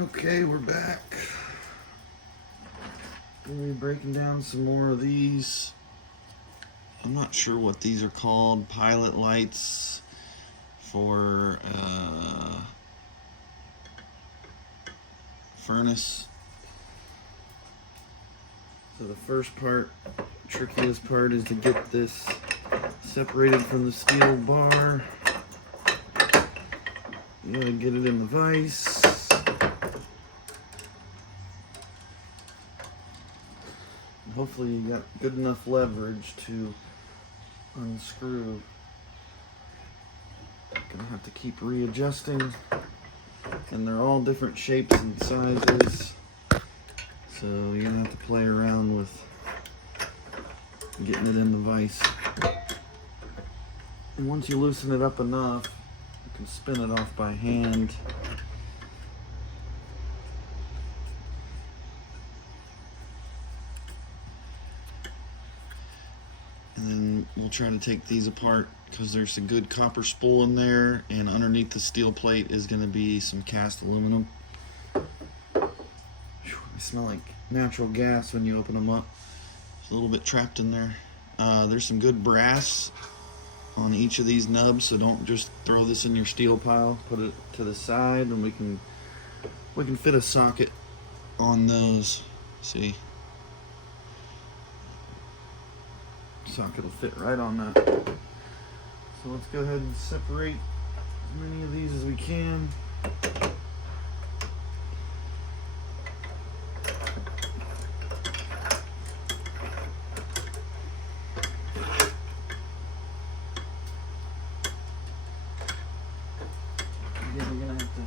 Okay, we're back. Gonna be breaking down some more of these. I'm not sure what these are called. Pilot lights for furnace. So the first part, trickiest part, is to get this separated from the steel bar. You gotta get it in the vise. Hopefully you got good enough leverage to unscrew. Gonna have to keep readjusting, and they're all different shapes and sizes, so you're gonna have to play around with getting it in the vise. And once you loosen it up enough, you can spin it off by hand. And then we'll try to take these apart because there's a good copper spool in there, and underneath the steel plate is going to be some cast aluminum. They smell like natural gas when you open them up. It's a little bit trapped in there. There's some good brass on each of these nubs, so don't just throw this in your steel pile. Put it to the side, and we can fit a socket on those. See? Socket will fit right on that. So let's go ahead and separate as many of these as we can. Again, we're gonna have to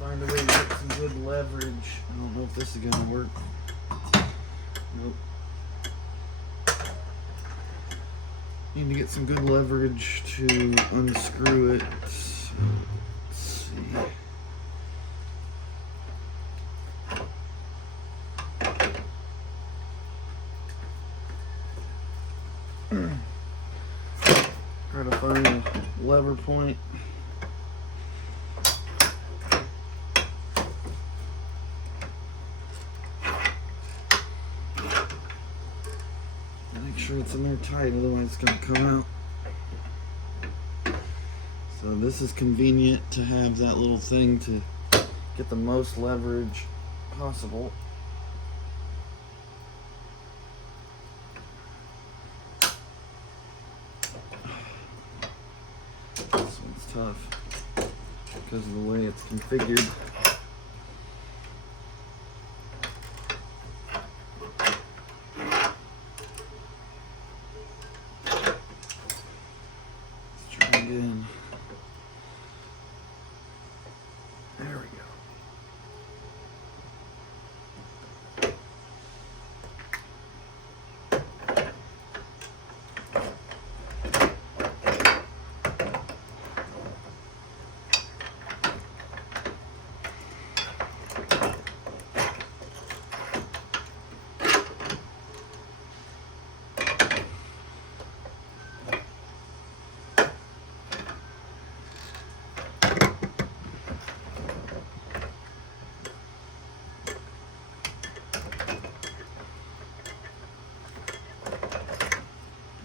find a way to get some good leverage. I don't know if this is gonna work. Nope. Need to get some good leverage to unscrew it. So, let's see. Try to find a lever point. Make sure it's in there tight, otherwise it's going to come out. So this is convenient to have that little thing to get the most leverage possible. This one's tough because of the way it's configured. Again. There we go.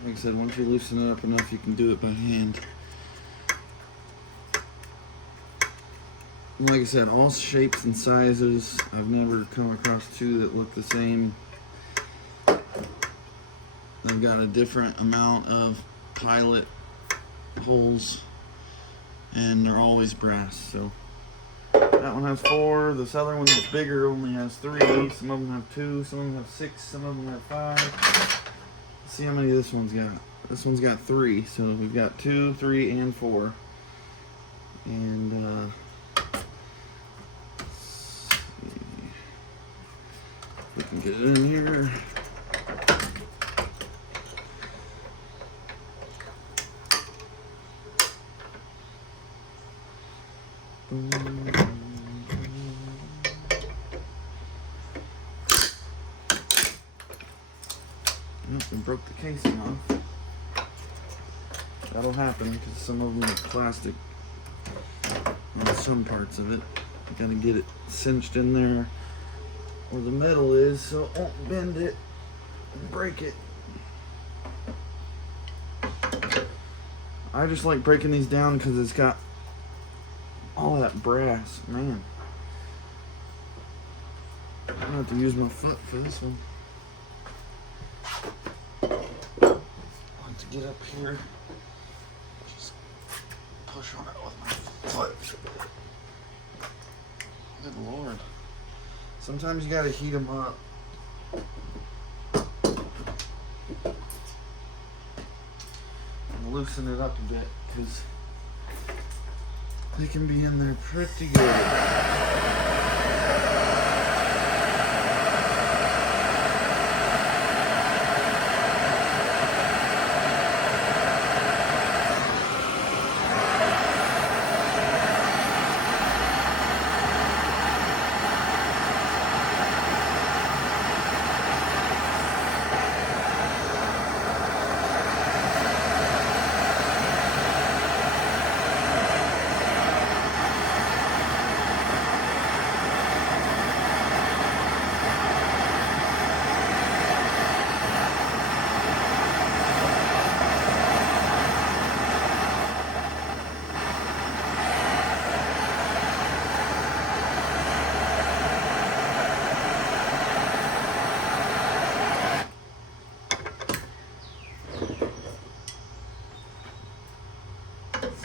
Like I said, once you loosen it up enough, you can do it by hand. And like I said, all shapes and sizes. I've never come across two that look the same. They've got a different amount of pilot holes, and they're always brass. So that one has 4. This other one that's bigger only has 3. Some of them have 2. Some of them have 6. Some of them have 5. See how many this one's got. This one's got 3, so we've got 2, 3, and 4. And let's see if we can get it in here. And broke the casing off. That'll happen because some of them are plastic. Let's some parts of it. Got to get it cinched in there where the metal is so it won't bend it and break it. I just like breaking these down because it's got all that brass. Man, I'm gonna have to use my foot for this one. I'll have to get up here. Just push on it with my foot. Good Lord. Sometimes you gotta heat them up. And loosen it up a bit because they can be in there pretty good.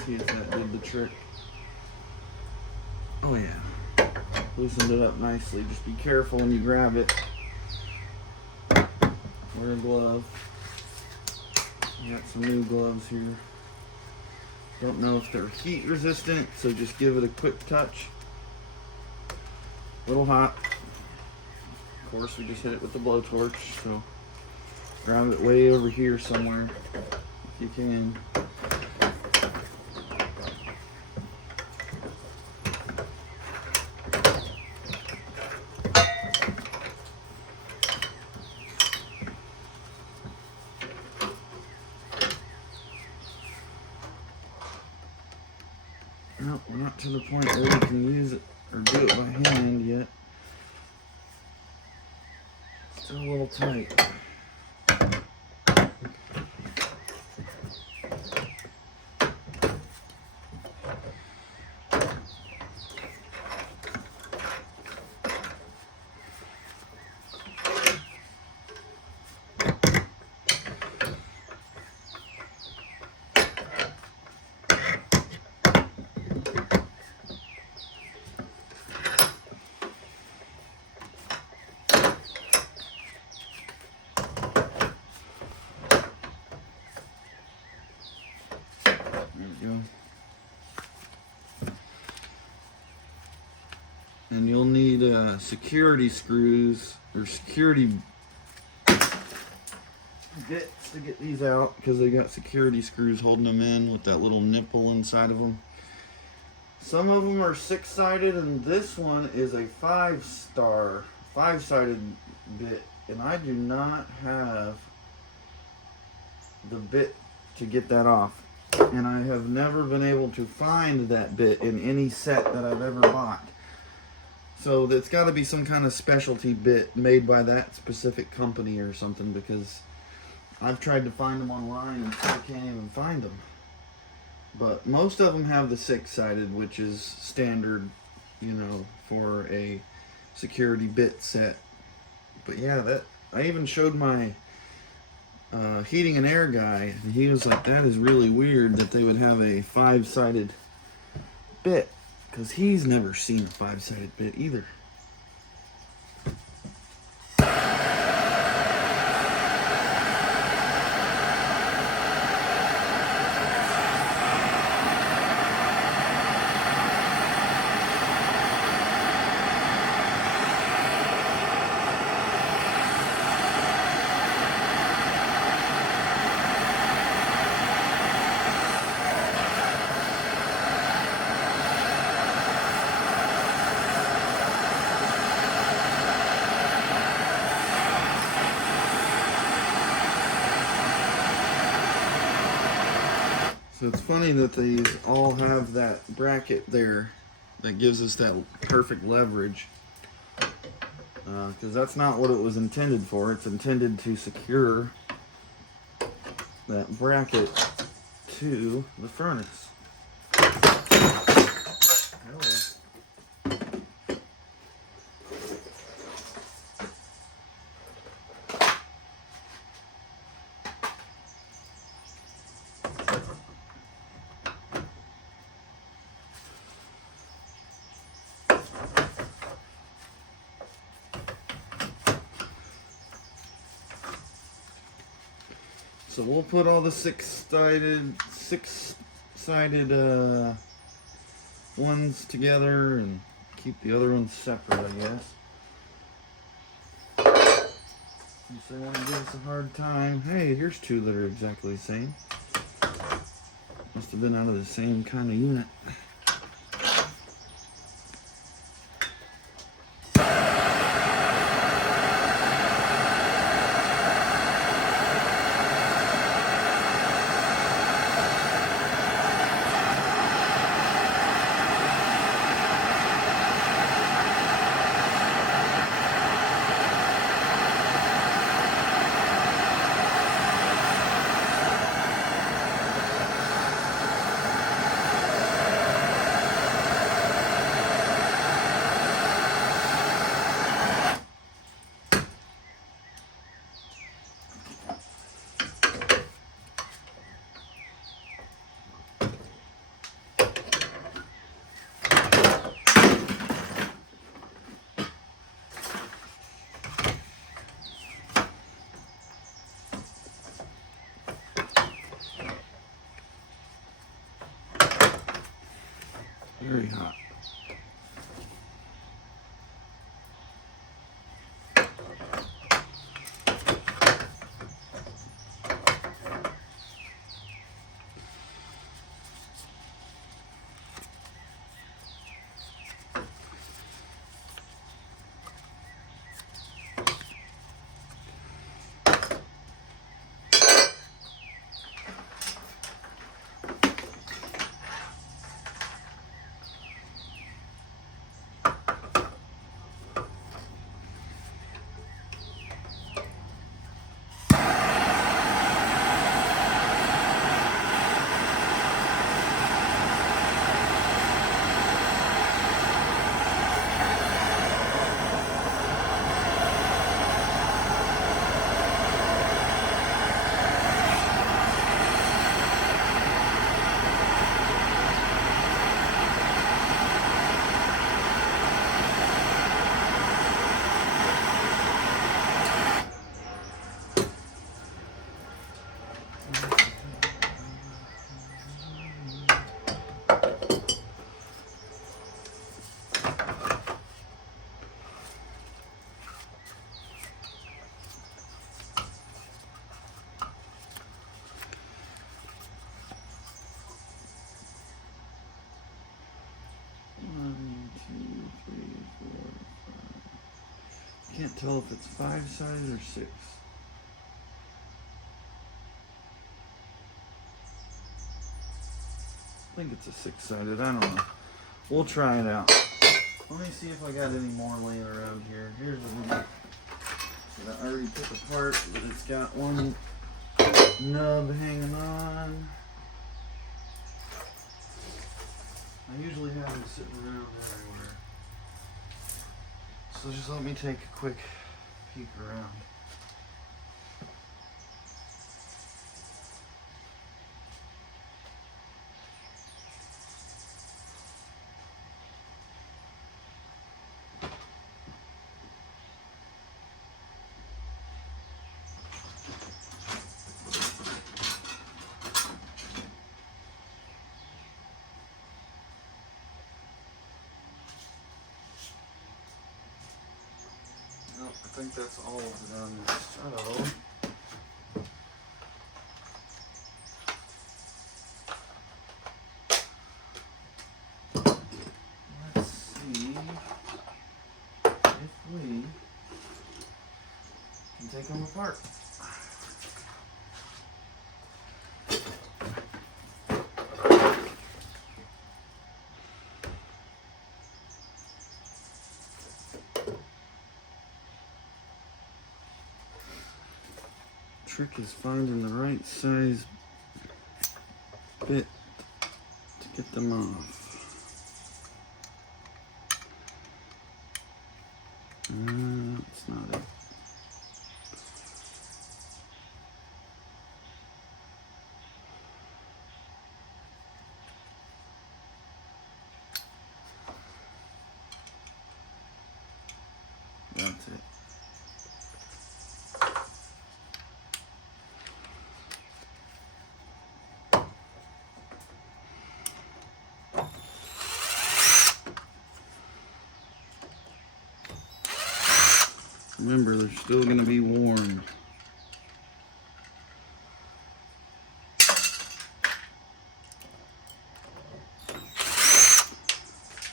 See if that did the trick. Oh yeah, loosened it up nicely. Just be careful when you grab it. Wear a glove. Got some new gloves here. Don't know if they're heat resistant, so just give it a quick touch. A little hot. Of course, we just hit it with the blowtorch, so grab it way over here somewhere if you can. No, we're not to the point where we can use it or do it by hand yet. Still a little tight. And you'll need security screws or security bits to get these out because they got security screws holding them in with that little nipple inside of them. Some of them are 6-sided and this one is a 5-sided bit, and I do not have the bit to get that off. And I have never been able to find that bit in any set that I've ever bought. So that's got to be some kind of specialty bit made by that specific company or something, because I've tried to find them online and still can't even find them. But most of them have the 6-sided, which is standard, you know, for a security bit set. But yeah, that I even showed my heating and air guy, and he was like, that is really weird that they would have a 5-sided bit, because he's never seen a 5-sided bit either. So it's funny that these all have that bracket there that gives us that perfect leverage. Because that's not what it was intended for. It's intended to secure that bracket to the furnace. So we'll put all the six-sided ones together and keep the other ones separate, I guess. If they want to give us a hard time, hey, here's two that are exactly the same. Must have been out of the same kind of unit. Very hot. Can't tell if it's 5-sided or 6. I think it's a 6-sided. I don't know. We'll try it out. Let me see if I got any more laying around here. Here's the one that I already took apart, but it's got one nub hanging on. I usually have it sitting around everywhere. So just let me take a quick peek around. I think that's all of it on this. Let's see if we can take them apart. trick is finding the right size bit to get them off. That's not it. That's it. Remember, they're still going to be warm.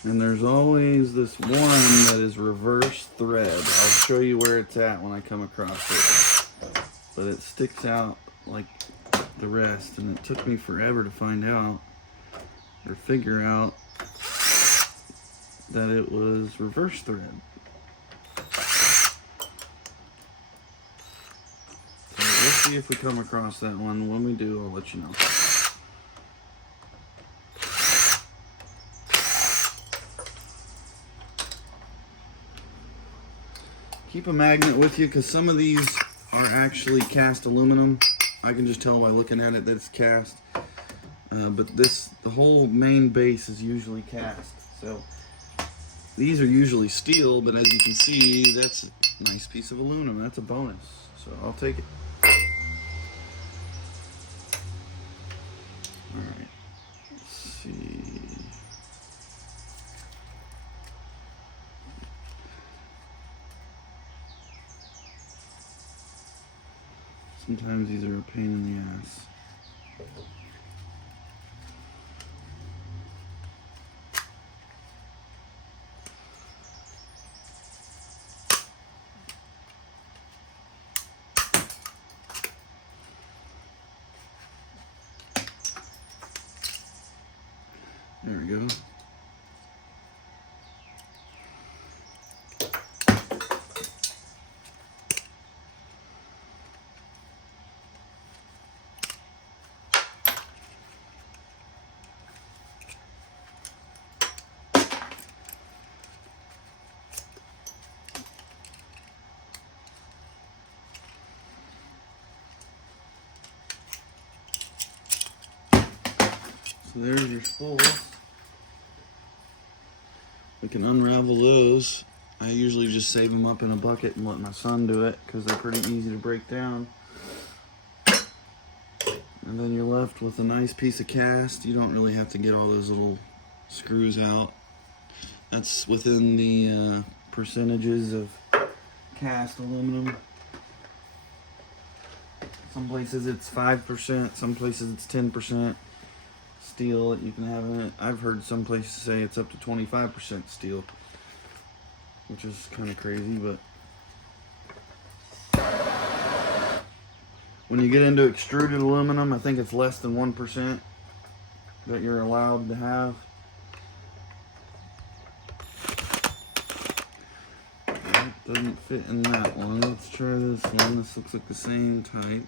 And there's always this one that is reverse thread. I'll show you where it's at when I come across it. But it sticks out like the rest, and it took me forever to find out or figure out that it was reverse thread. So we'll see if we come across that one. When we do, I'll let you know. Keep a magnet with you, because some of these are actually cast aluminum. I can just tell by looking at it that it's cast. But the whole main base is usually cast. So these are usually steel, but as you can see, that's a nice piece of aluminum. That's a bonus. So I'll take it. All right. Let's see. Sometimes these are a pain in the ass. There we go. So there's your spools. We can unravel those. I usually just save them up in a bucket and let my son do it because they're pretty easy to break down. And then you're left with a nice piece of cast. You don't really have to get all those little screws out. That's within the percentages of cast aluminum. Some places it's 5%, some places it's 10% steel that you can have in it. I've heard some places say it's up to 25% steel, which is kind of crazy, but when you get into extruded aluminum, I think it's less than 1% that you're allowed to have. That doesn't fit in that one. Let's try this one. This looks like the same type.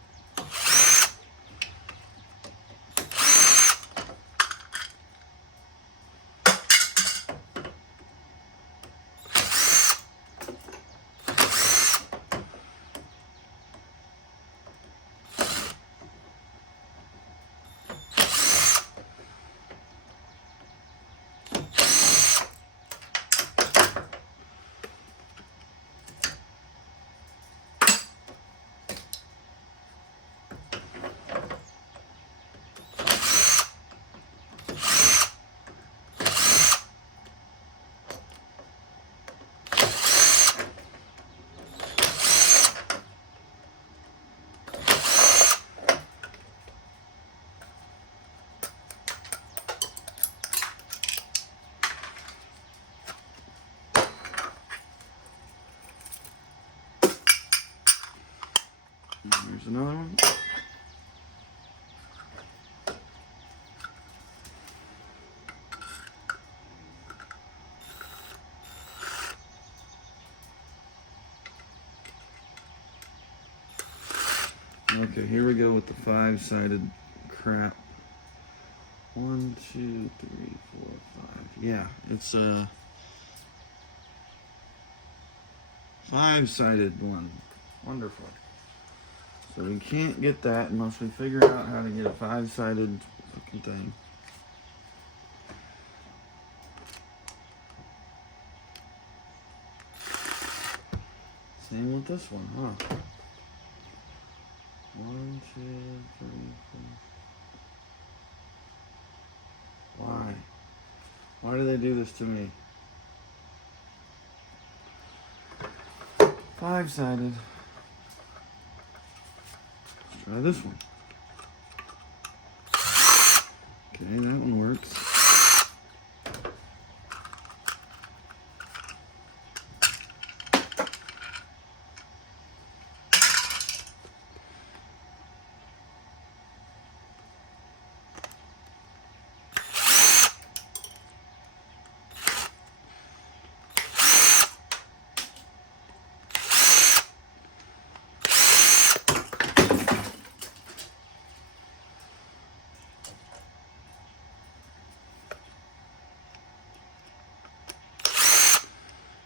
There's another one. Okay, here we go with the 5-sided crap. 1, 2, 3, 4, 5. Yeah, it's a 5-sided one. Wonderful. So we can't get that unless we figure out how to get a 5-sided fucking thing. Same with this one, huh? 1, 2, 3, 4. Why? Why do they do this to me? 5-sided. Let's try this one. Okay, that one works.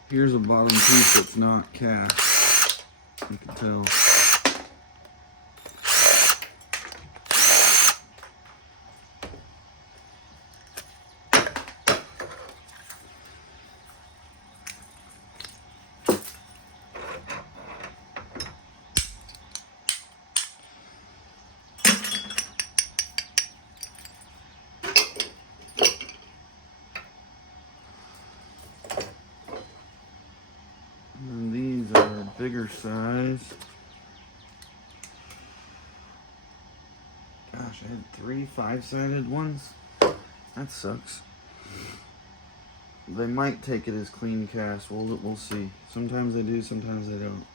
Here's a bottom piece that's not cast. You can tell. And these are bigger size. Gosh, I had 3 5-sided ones. That sucks. They might take it as clean cast. We'll see. Sometimes they do, sometimes they don't.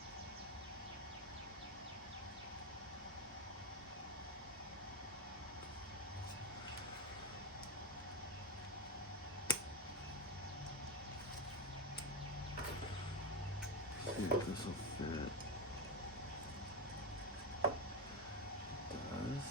See if this will fit. It does.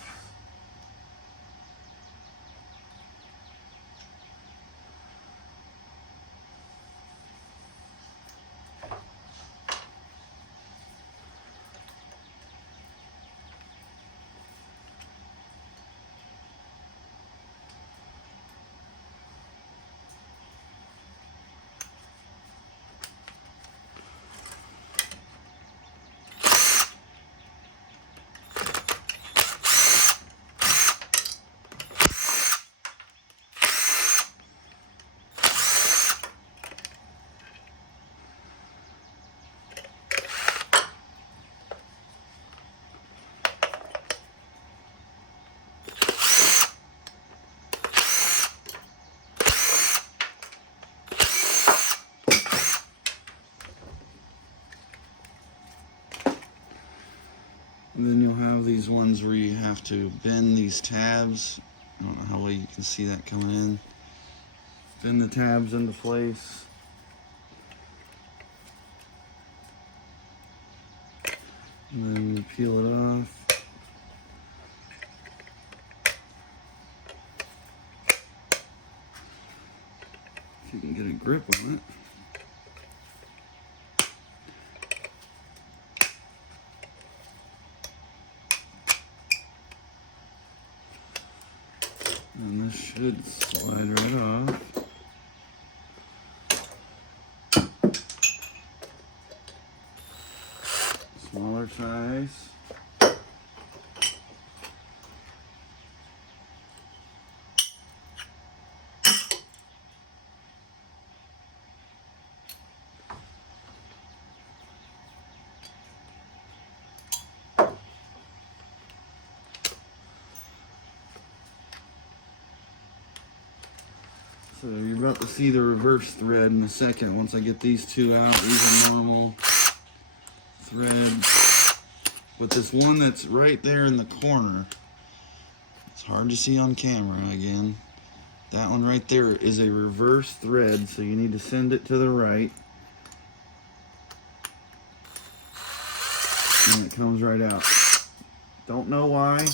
And then you'll have these ones where you have to bend these tabs. I don't know how well you can see that coming in. Bend the tabs into place. And then you peel it off. If you can get a grip on it. And this should slide right off. Smaller size. So you're about to see the reverse thread in a second. Once I get these two out, these are normal threads. But this one that's right there in the corner, it's hard to see on camera again. That one right there is a reverse thread, so you need to send it to the right. And it comes right out. Don't know why,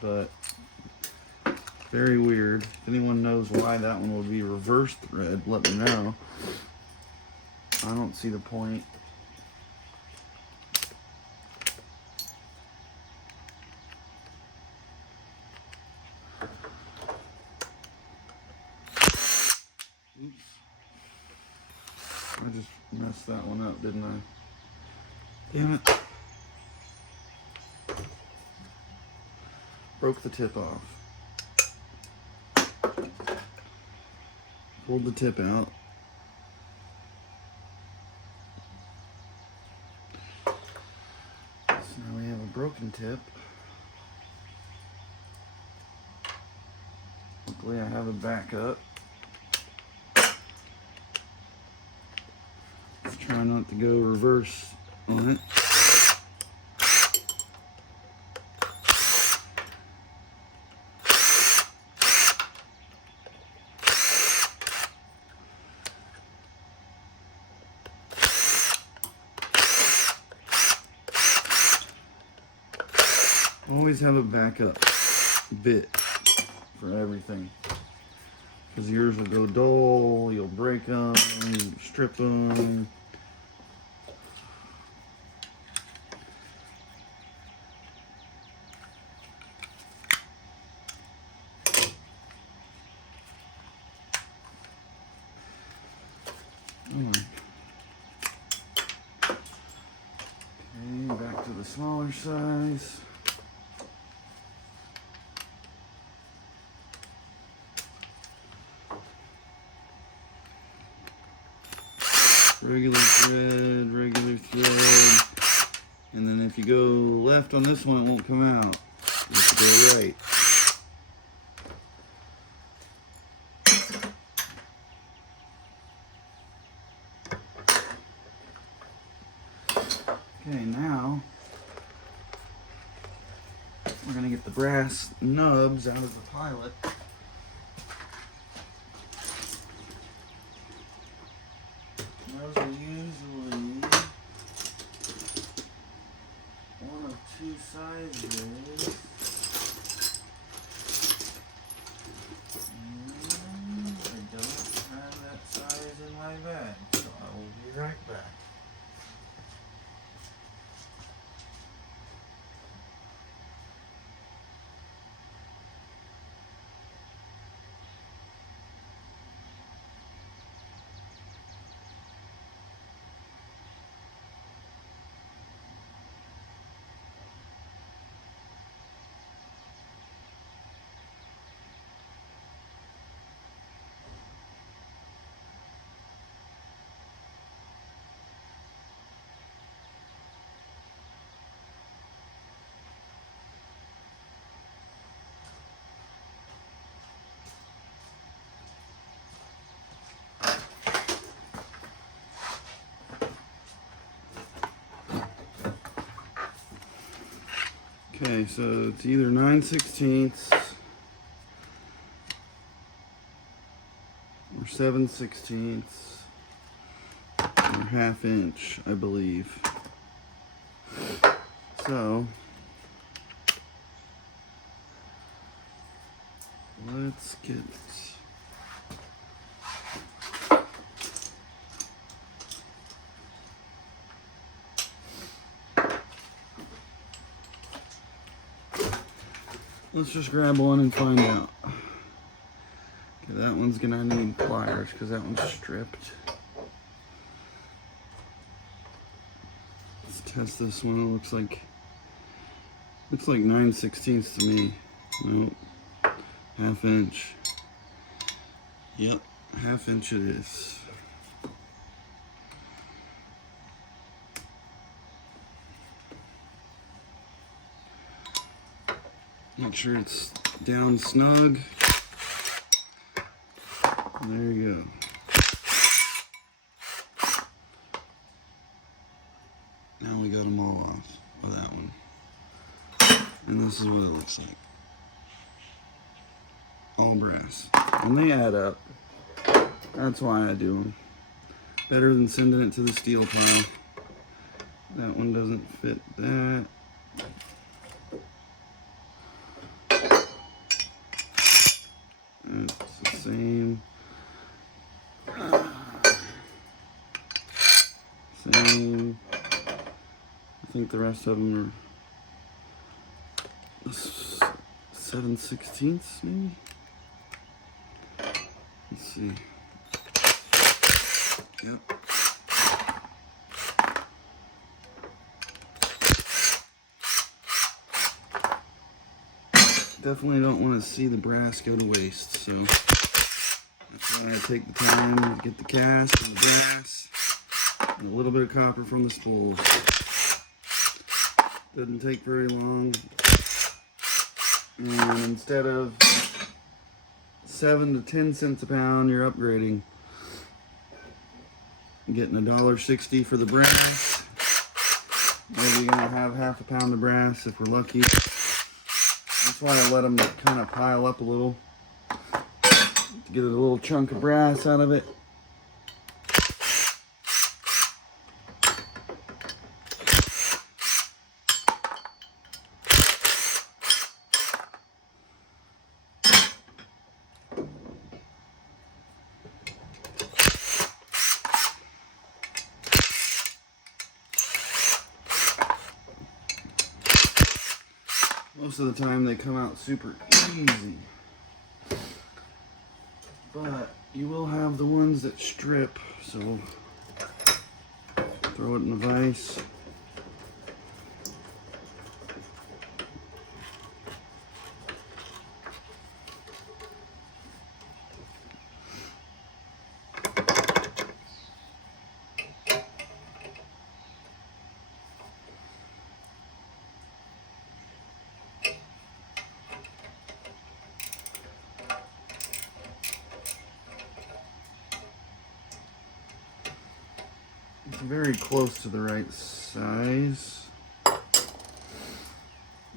but very weird. If anyone knows why that one would be reverse thread, let me know. I don't see the point. Oops. I just messed that one up, didn't I? Damn it. Broke the tip off. Pulled the tip out. So now we have a broken tip. Luckily I have a backup. Let's try not to go reverse on it. Always have a backup bit for everything, because yours will go dull, you'll break them, strip them. Okay, back to the smaller size. Regular thread, and then if you go left on this one, it won't come out. You have to go right. Okay, now we're gonna get the brass nubs out of the pilot. Those are usually one of two sizes. And I don't have that size in my bag, so I will be right back. Okay, so it's either 9/16 or 7/16 or 1/2 inch, I believe. So let's get let's just grab one and find out. Okay, that one's gonna need pliers because that one's stripped. Let's test this one. It looks like 9/16 to me. Nope. 1/2 inch. Yep, 1/2 inch it is. Make sure it's down snug. There you go. Now we got them all off of that one. And this is what it looks like. All brass. And they add up. That's why I do them. Better than sending it to the steel pile. That one doesn't fit that. It's the same. Same. I think the rest of them are 7/16 maybe. Let's see. Yep. Definitely don't want to see the brass go to waste, so that's why I take the time to get the cast and the brass and a little bit of copper from the spools. Doesn't take very long, and instead of 7 to 10 cents a pound, you're upgrading. Getting $1.60 for the brass. Maybe you're gonna have half a pound of brass if we're lucky. That's why I let them kind of pile up a little to get a little chunk of brass out of it. Most of the time they come out super easy, but you will have the ones that strip, so throw it in a vise. It's very close to the right size.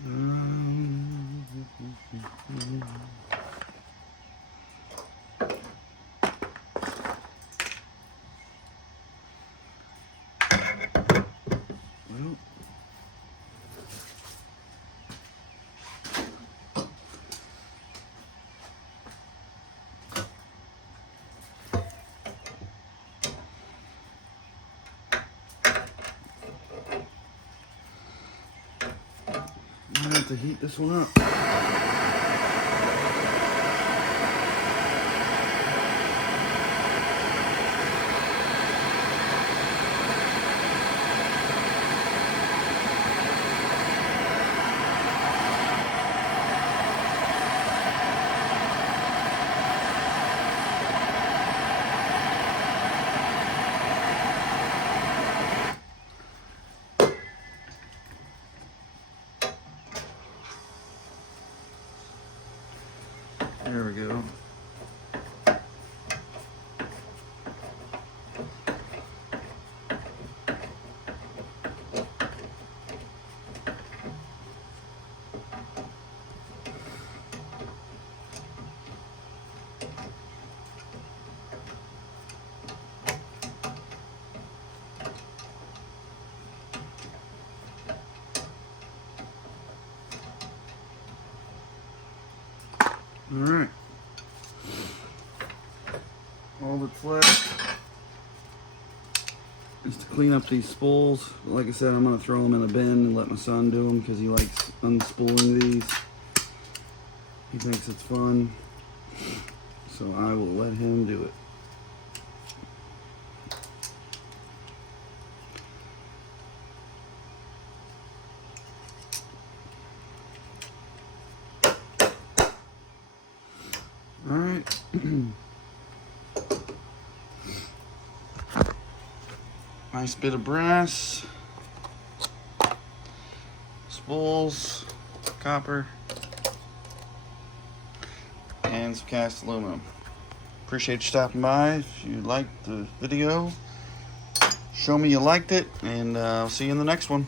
Well, I have to heat this one up. There we go. All right. All that's left is to clean up these spools. Like I said, I'm going to throw them in a bin and let my son do them because he likes unspooling these. He thinks it's fun. So I will let him do it. All right. Nice bit of brass, spools, copper, and some cast aluminum. Appreciate you stopping by. If you liked the video, show me you liked it, and I'll see you in the next one.